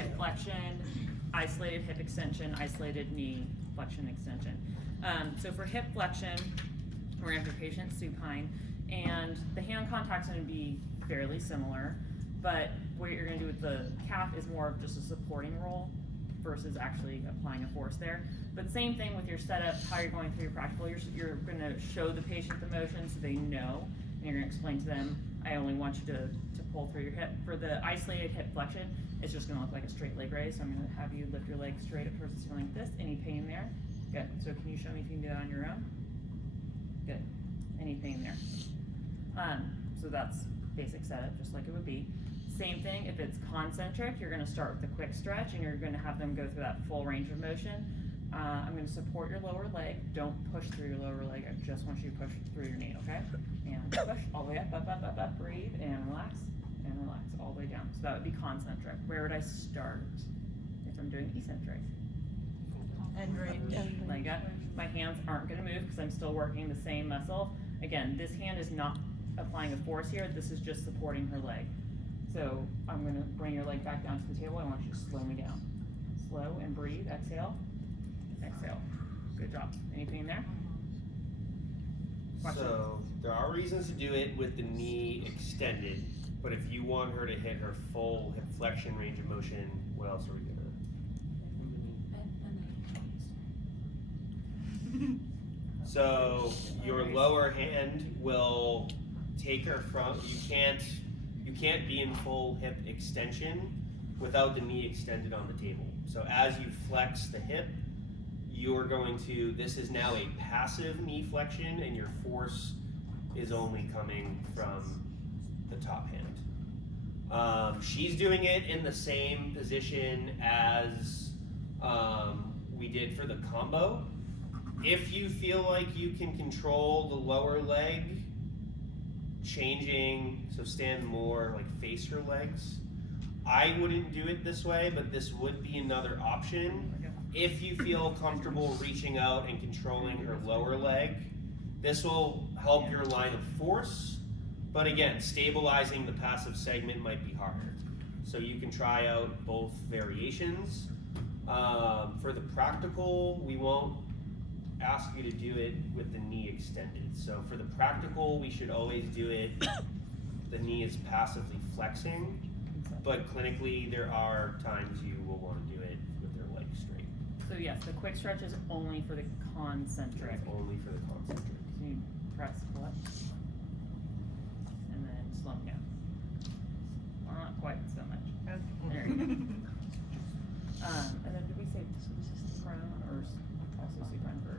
hip flexion, isolated hip extension, isolated knee flexion extension. So for hip flexion, we're gonna have your patient supine, and the hand contact's gonna be fairly similar, but what you're gonna do with the calf is more of just a supporting role versus actually applying a force there. But same thing with your setup, how you're going through your practical, you're gonna show the patient the motion so they know, and you're gonna explain to them, I only want you to pull through your hip. For the isolated hip flexion, it's just gonna look like a straight leg raise, so I'm gonna have you lift your leg straight up towards the ceiling like this. Any pain there? Good, so can you show me if you can do it on your own? Good, any pain there? So that's basic setup, just like it would be. Same thing, if it's concentric, you're gonna start with a quick stretch and you're gonna have them go through that full range of motion. I'm gonna support your lower leg. Don't push through your lower leg. I just want you to push through your knee, okay? And push all the way up, breathe, and relax, all the way down. So that would be concentric. Where would I start if I'm doing eccentric? End range. Leg up. My hands aren't gonna move because I'm still working the same muscle. Again, this hand is not applying a force here. This is just supporting her leg. So I'm gonna bring your leg back down to the table. I want you to slow me down. Slow and breathe, exhale. Exhale. Good job. Anything there? Questions? So there are reasons to do it with the knee extended, but if you want her to hit her full hip flexion range of motion, what else are we gonna? So your lower hand will take her from, you can't be in full hip extension without the knee extended on the table. So as you flex the hip, you're going to, this is now a passive knee flexion and your force is only coming from the top hand. She's doing it in the same position as we did for the combo. If you feel like you can control the lower leg, changing, so stand more, like face her legs. I wouldn't do it this way, but this would be another option. If you feel comfortable reaching out and controlling her lower leg, this will help your line of force, but again, stabilizing the passive segment might be harder. So you can try out both variations. For the practical, we won't ask you to do it with the knee extended. So for the practical, we should always do it, the knee is passively flexing, but clinically there are times you will want to do it with their leg straight. So yes, the quick stretch is only for the concentric. Only for the concentric. So you press what? And then slow them down. Well, not quite so much. There you go. And then did we say prone or also supine for?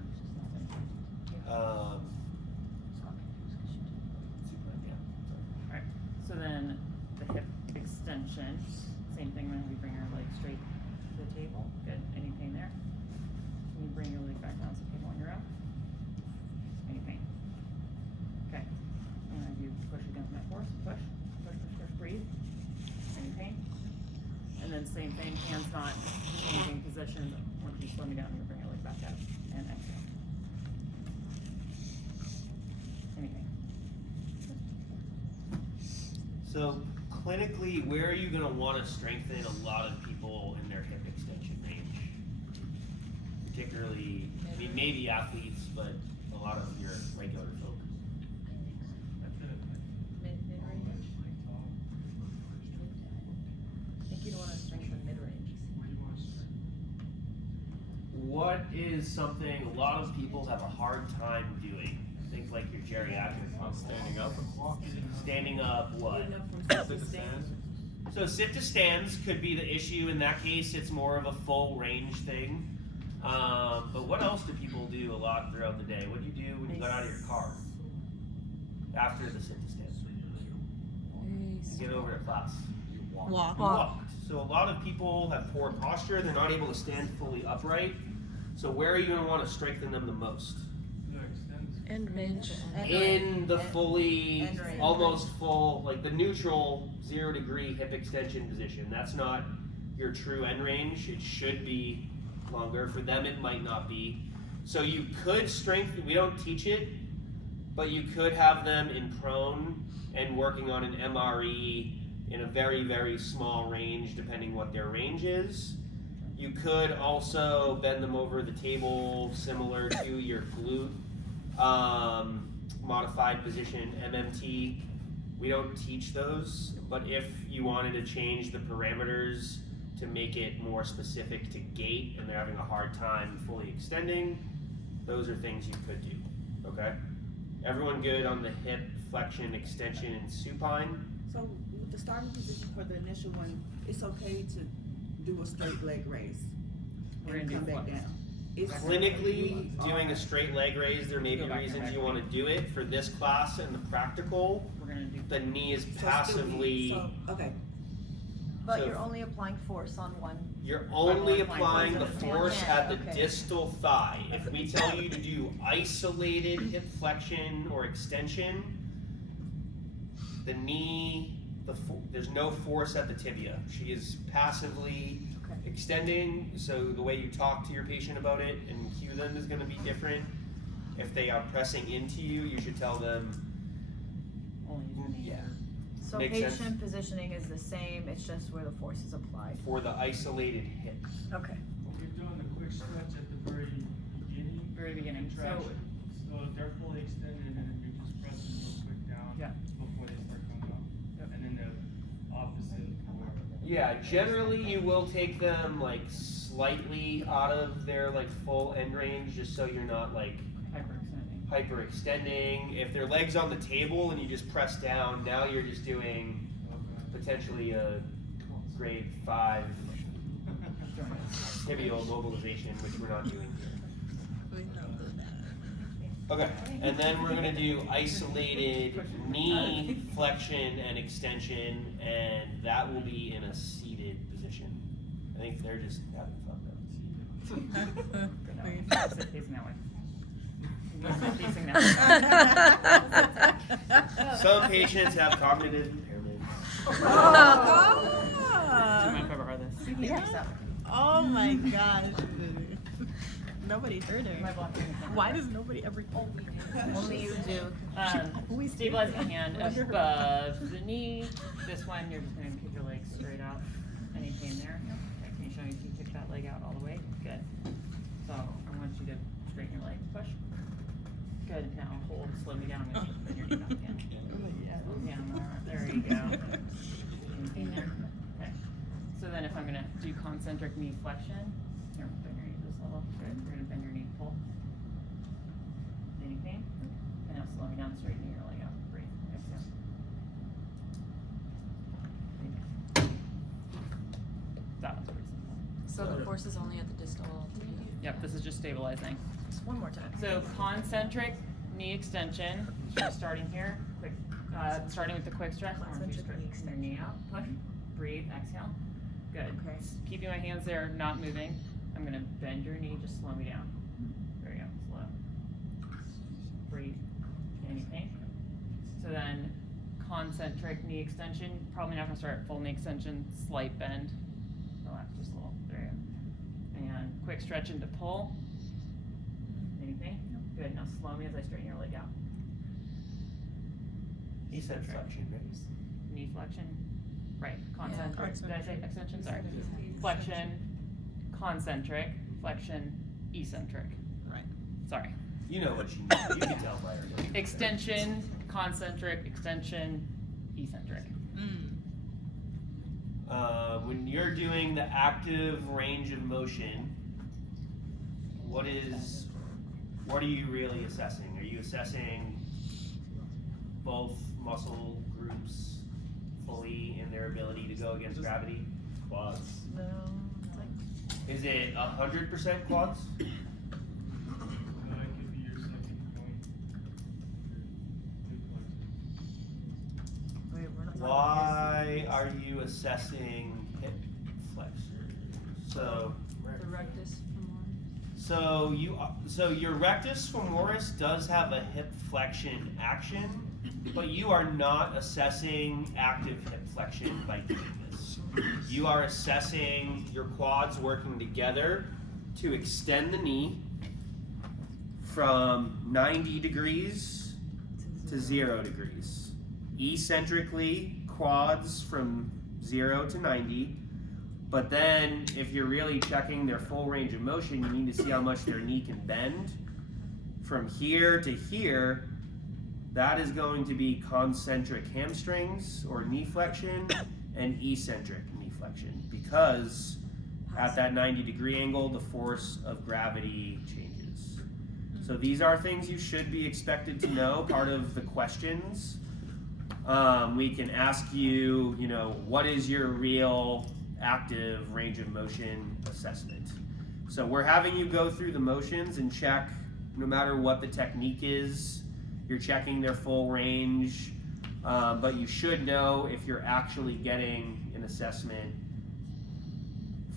Alright, so then the hip extension, same thing when we bring our leg straight to the table. Good. Any pain there? Can you bring your leg back down to the table on your own? Any pain? Okay. And you push against my force. Push, push, push, push, breathe. Any pain? And then same thing, hands not changing position. Once you slow me down, you bring your leg back up and exhale. Anything? So clinically, where are you going to want to strengthen a lot of people in their hip extension range? Particularly, I mean, maybe athletes, but a lot of your regular folk. Mid-range. I think you'd want to strengthen mid-range. What is something a lot of people have a hard time doing? Think like your geriatric folks. Standing up and walking. Standing up, what? Sit to stand. So sit to stands could be the issue. In that case, it's more of a full range thing. But what else do people do a lot throughout the day? What do you do when you got out of your car? After the sit to stand. You get over to class. You walk. Walk. You walked. So a lot of people have poor posture. They're not able to stand fully upright. So where are you going to want to strengthen them the most? End range. In the fully, End range. almost full, like the neutral 0 degree hip extension position. That's not your true end range. It should be longer. For them, it might not be. So you could strengthen, we don't teach it, but you could have them in prone and working on an MRE in a very, very small range, depending what their range is. You could also bend them over the table, similar to your glute modified position, MMT. We don't teach those, but if you wanted to change the parameters to make it more specific to gait and they're having a hard time fully extending, those are things you could do, okay? Everyone good on the hip flexion, extension, and supine? So with the starting position for the initial one, it's okay to do a straight leg raise We're and gonna come do back flex. down. It's Clinically, doing a straight leg raise, there may Go be back and reasons back. you want to do it. For this class and the practical, We're gonna do. the knee is so still passively, so, okay. But So- you're only applying force on one. you're only I'm applying applying the force on force one at hand, the okay. distal thigh. If we tell you to do isolated hip flexion or extension, the knee, there's no force at the tibia. She is passively Okay. extending, so the way you talk to your patient about it and cue them is gonna be different. If they are pressing into you, you should tell them, Only use your knee. yeah, So Makes sense. patient positioning is the same, it's just where the force is applied. for the isolated hip. Okay. You're doing the quick stretch at the very beginning. Very beginning. So, Contraction. So they're fully extended and then you're just pressing real quick down. Yeah. Before they start coming up. Yep. And then the opposite for. Yeah, generally you will take them like slightly out of their like full end range, just so you're not like hyperextending. hyperextending. If their legs on the table and you just press down, now you're just doing Okay. potentially a grade 5 tibial mobilization, which we're not doing here. Okay, and then we're gonna do isolated knee flexion and extension, and that will be in a seated position. I think they're just having fun though. Go that way. Sit facing that way. Sit facing that way. Some patients have cognitive impairments. Do you mind if I borrow this? Yeah. Oh my gosh. Nobody heard Am I her. blocking the camera? Why does nobody ever hear Only you do. Stabilize the hand above the knee. This one, you're just gonna kick your legs straight out. Any pain there? Okay, can you show me if you kick that leg out all the way? Good. So I want you to straighten your leg. Push. Good. Now hold. Slow me down. I'm gonna bend your knee back in. Yeah, there you go. Any pain there? Okay. So then if I'm gonna do concentric knee flexion, here, bend your knee this level. Good. We're gonna bend your knee, pull. Any pain? And now slow me down, straighten your leg out. Breathe. Exhale. That one's pretty simple. So the force is only at the distal tibia. Yep, this is just stabilizing. Just one more time. So concentric knee extension. So starting here, quick, starting with the quick stretch. I want you to Concentric knee stretch your knee out. Push. Breathe. Exhale. Good. Okay. Keeping my hands there, not moving. I'm gonna bend your knee. Just slow me down. There you go. Slow. Breathe. Any pain? So then, concentric knee extension. Probably not gonna start at full knee extension. Slight bend. Relax just a little. There you go. And quick stretch into pull. Any pain? Good. Now slow me as I straighten your leg out. He said flexion, right? Knee flexion. Right. Concentric. Did I say concentric. extension? Sorry. Flexion. Concentric. Flexion. Eccentric. Right. Sorry. You know what you mean. You can tell by her name. Extension. Concentric. Extension. Eccentric. When you're doing the active range of motion, what are you really assessing? Are you assessing both muscle groups fully in their ability to go against gravity? Quads. No, it's like, Is it 100% quads? That could be your second point. wait, we're not talking Why are you assessing hip flexors? So, The rectus femoris. so your rectus femoris does have a hip flexion action, but you are not assessing active hip flexion by doing this. You are assessing your quads working together to extend the knee from 90 degrees to 0 degrees. Eccentrically, quads from 0 to 90. But then if you're really checking their full range of motion, you need to see how much their knee can bend. From here to here, that is going to be concentric hamstrings or knee flexion and eccentric knee flexion, because at that 90-degree angle, the force of gravity changes. So these are things you should be expected to know, part of the questions. We can ask you, what is your real active range of motion assessment? So we're having you go through the motions and check, no matter what the technique is, you're checking their full range, but you should know if you're actually getting an assessment,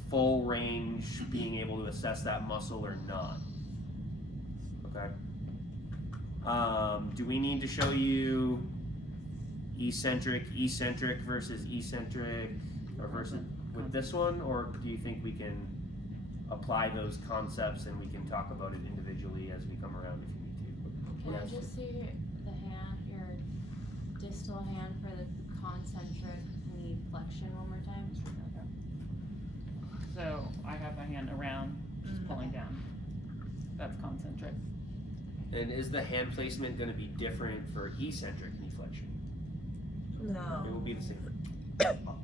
full range, being able to assess that muscle or not. Okay. Do we need to show you eccentric versus eccentric, or versus with this one, or do you think we can apply those concepts and we can talk about it individually as we come around if you need to? Can I Yes. just see the hand, your distal hand for the concentric knee flexion one more time? So I have my hand around, just pulling down. That's concentric. And is the hand placement going to be different for eccentric knee flexion? No. It will be the same.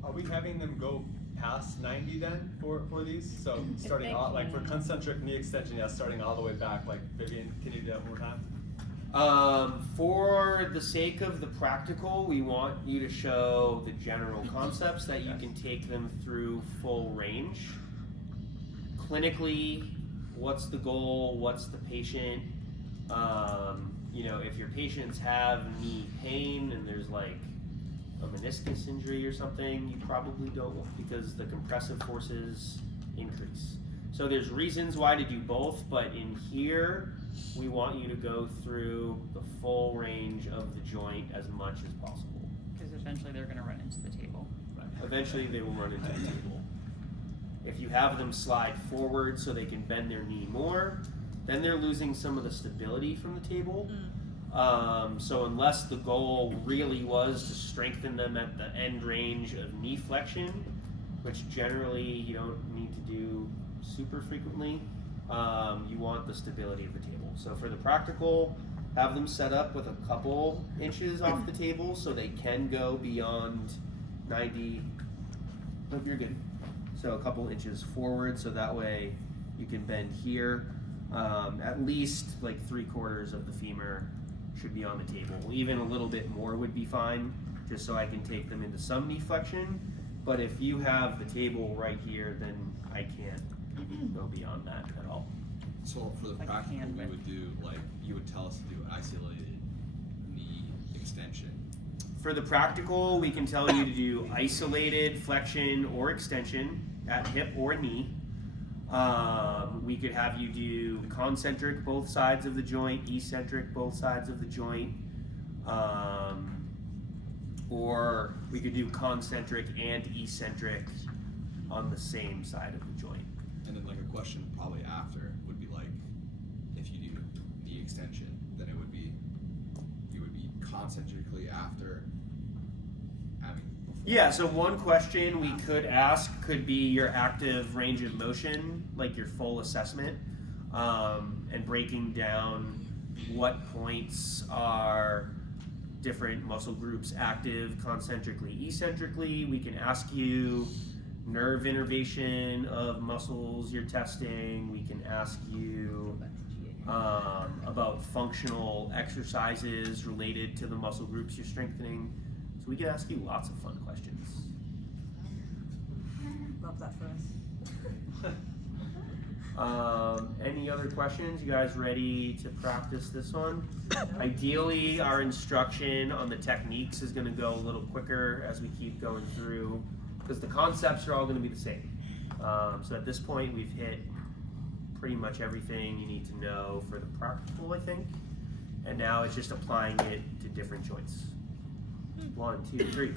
Are we having them go past 90 then for these? So starting they out, like for can. concentric knee extension, yeah, starting all the way back. Like Vivian, can you do that one more time? For the sake of the practical, we want you to show the general concepts that you can take them through full range. Clinically, what's the goal? What's the patient? If your patients have knee pain and there's like a meniscus injury or something, you probably don't, because the compressive forces increase. So there's reasons why to do both, but in here, we want you to go through the full range of the joint as much as possible. Because eventually they're gonna run into the table. Eventually they will run into the table. If you have them slide forward so they can bend their knee more, then they're losing some of the stability from the table. So unless the goal really was to strengthen them at the end range of knee flexion, which generally you don't need to do super frequently, you want the stability of the table. So for the practical, have them set up with a couple inches off the table so they can go beyond 90. Nope, you're good. So a couple inches forward, so that way you can bend here. At least like 3/4 of the femur should be on the table. Even a little bit more would be fine, just so I can take them into some knee flexion. But if you have the table right here, then I can't go beyond that at all. So for the Like a practical, hand we width. would do, like, you would tell us to do isolated knee extension. For the practical, we can tell you to do isolated flexion or extension at hip or knee. We could have you do concentric both sides of the joint, eccentric both sides of the joint, or we could do concentric and eccentric on the same side of the joint. And then like a question probably after would be like, if you do knee extension, then you would be concentrically after having before. Yeah, so one question we could ask could be your active range of motion, like your full assessment, and breaking down what points are different muscle groups active concentrically, eccentrically. We can ask you nerve innervation of muscles you're testing. We can ask you about functional exercises related to the muscle groups you're strengthening. So we can ask you lots of fun questions. Love that for us. Any other questions? You guys ready to practice this one? Ideally, our instruction on the techniques is going to go a little quicker as we keep going through, because the concepts are all going to be the same. So at this point, we've hit pretty much everything you need to know for the practical, I think. And now it's just applying it to different joints. 1, 2, 3.